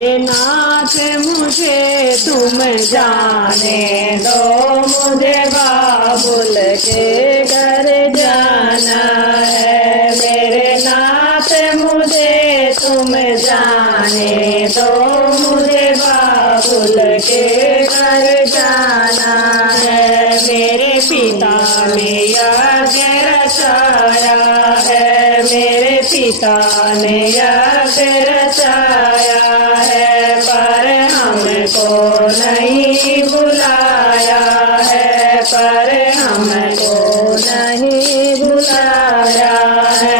नाथ मुझे तुम जाने दो, मुझे बाबुल के घर जाना है। मेरे नाथ मुझे तुम जाने दो, मुझे बाबुल के घर जाना है। मेरे पिता ने यज्ञ रचाया है, मेरे पिता ने यज्ञ रचाया है, पर हमको नहीं बुलाया है, पर हमको नहीं बुलाया है।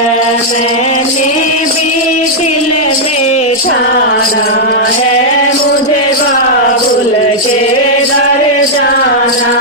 मैंने भी दिल में ठाना है, मुझे बाबुल के घर जाना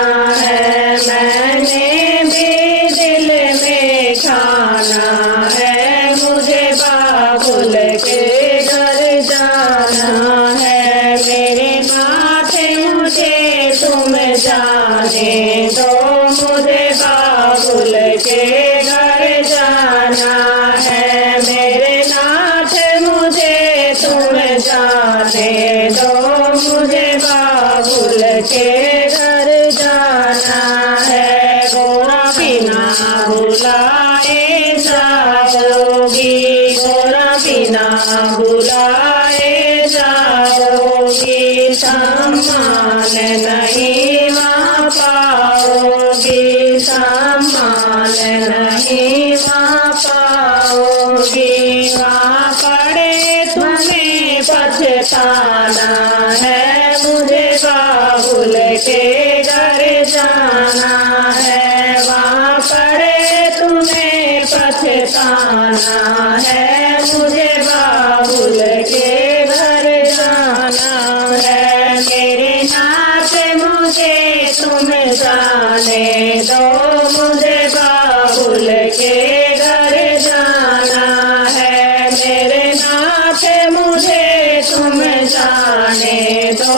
है। मैंने भी दिल में ठाना है, मुझे बाबुल के घर जाना है। मेरे माथे मुझे तुम जाने दो, मुझे बाबुल के घर जाना है। मेरे नाथ मुझे तुम जाने दो, मुझे बाबुल के घर जाना है। गोरा बिना बुलाए जाओगी, गोरा बिना बुलाए जाओगी, सम्मान नहीं वहाँ पाओगी, सम्मान नहीं वहाँ पाओगी। वहाँ पड़े तुम्हें पछताना है, मुझे बाबुल के घर जाना है। वहाँ पड़े तुम्हें पछताना है, मुझे बाबुल के घर जाना है। मेरे नाथ मुझे तुम जाने दो, मुझे बाबुल के घर जाना है। मेरे नाथ मुझे तुम जाने दो,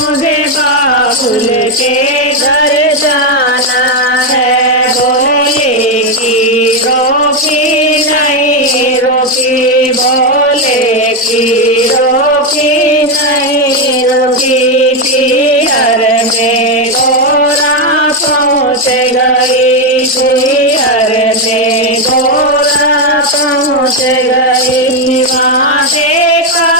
मुझे बाबुल के घर जाना है। बोले की रोकी नहीं रोकी, बोले की रोकी नहीं रोकी, पीहर में गोरा पहुँच गई, पीहर में गोरा पहुँच गई। वहाँ देखा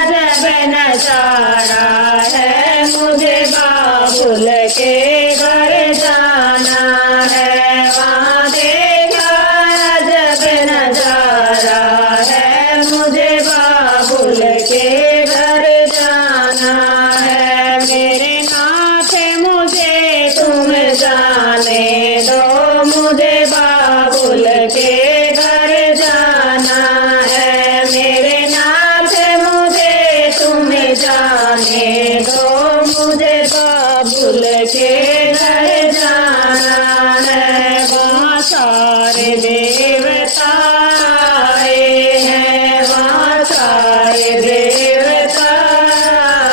जब नजारा है, मुझे बाबुल के घर जाना है। वहाँ देखा जब नजारा है, मुझे बाबुल के घर जाना है। मेरे नाथ मुझे तुम जाने दो, मुझे बाबुल के घर जाना है। मेरे नाथ मुझे तुम जाने दो, मुझे बाबुल के घर जाना है। वहाँ सारे देवता आए हैं, वहाँ सारे देवता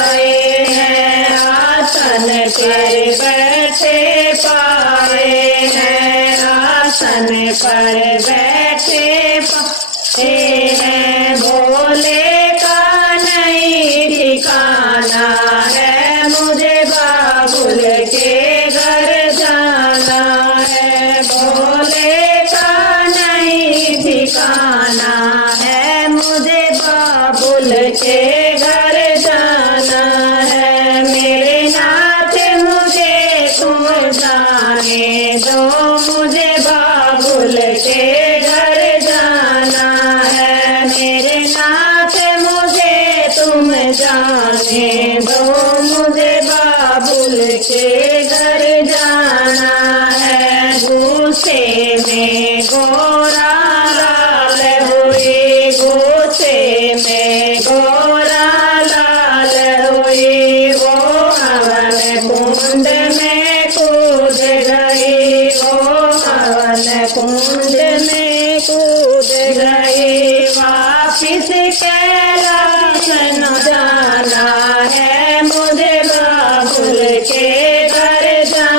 आए हैं, आसन पर बैठे पाए हैं, आसन पर बैठे पाए हैं। भोले का नहीं ठिकाना है, मुझे बाबुल के घर जाना है। भोले का नहीं ठिकाना है, मुझे बाबुल के घर जाना है। मेरे नाथ मुझे तुम जाने दो, मुझे बाबुल के घर जाना है। मेरे नाथ मुझे तुम जाने दो, मुझे बाबुल के घर जाना है। गुस्से में गोरा लाल हुई, गुस्से में गोरा लाल हुई, वो हवन कुंड में कूद गई, वो हवन कुंड में कूद गई। वापिस कैलाश न जाना है, मुझे बाबुल के घर जाना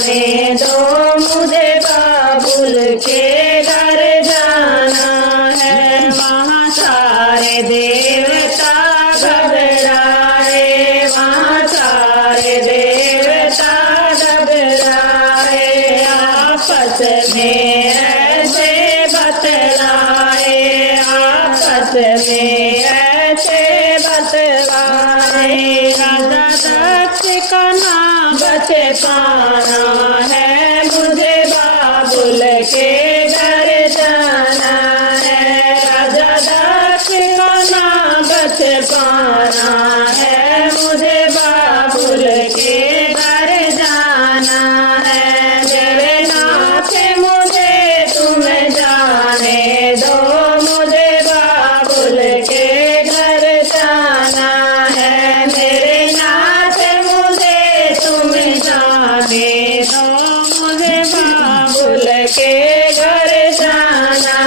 जाने दो मुझे बाबुल के घर जाना है। वहाँ सारे देवता घबराए, वहाँ सारे देवता घबराए, आपस में ऐसे बतलाए, आपस में ऐसे बतलाए। राजा दक्ष का नाम बचे पाना है, मुझे बाबुल के घर जाना है। राजा दक्ष का नाम बचे पाना है, मुझे बाबुल के घर जाना है। मेरे नाथ मुझे तुम जाने दो, मुझे बाबुल के घर जाना है। मेरे नाथ मुझे तुम जाने दो, मुझे बाबुल के घर जाना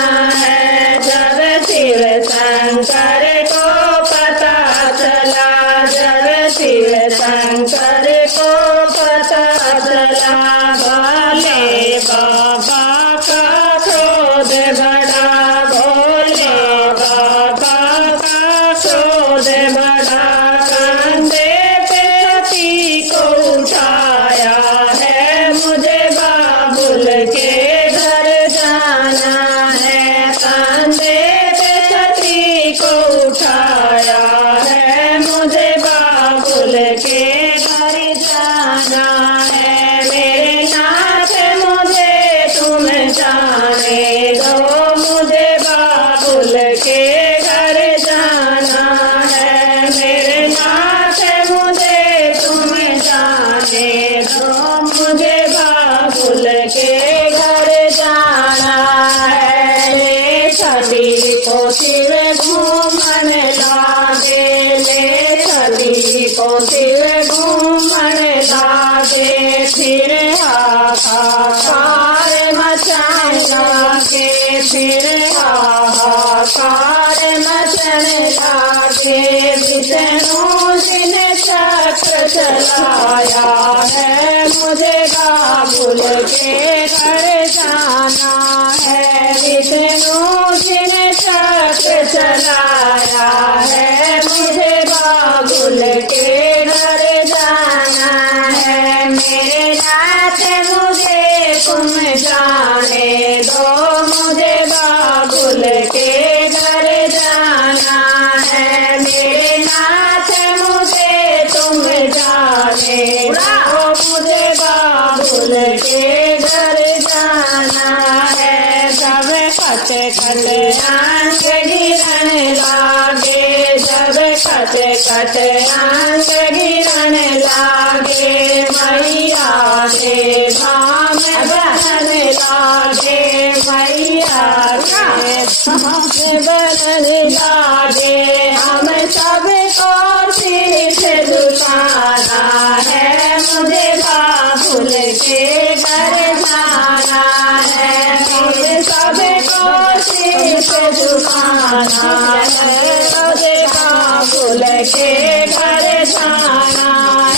है। जब शिव शंकर को पता चला, जब शिव शंकर को पता चला, भोले बाबा का क्रोध बढ़ा, भोले बाबा का क्रोध बढ़ा। कंधे पे सती को उठाया है, मुझे बाबुल के घर जाना है। कंधे पे सती को उठाया है, मुझे बाबुल के घर जाना है। मेरे नाथ मुझे तुम जाने दो, मुझे बाबुल के घर जाना है। मेरे नाथ मुझे तुम जाने दो, मुझे बाबुल के घर जाना है। ले सती को शिव घूमन लागे, ले सती को शिव घूमन लागे, फिर हाहाकार मचन लागे, फिर हाहाकार मचन लागे। विष्णु जी ने चक्र चलाया है, मुझे बाबुल के घर जाना है। विष्णु जी ने चक्र चलाया है, मुझे बाबुल के घर जाना है। मेरे नाथ मुझे तुम जाने दो, मुझे बाबुल के घर जाना है। मेरे नाथ मुझे तुम जाने दो, मुझे बाबुल के घर जाना है। जब खच खच अंग गिरन लागे, जब खच खच अंग गिरन लागे, मैया से धाम बहन लागे, मैया से धाम बहन लागे। हम सब को शीश झुकाना है, मुझे बाबुल के घर जाना है। हम सब को शीश झुकाना है, मुझे बाबुल के घर जाना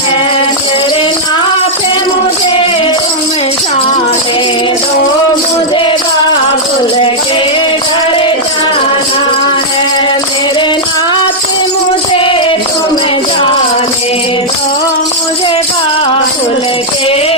है। मेरे नाथ मुझे तुम जाने दो, मुझे बाबुल के घर जाना है। मेरे नाथ मुझे तुम जाने दो, मुझे बाबुल के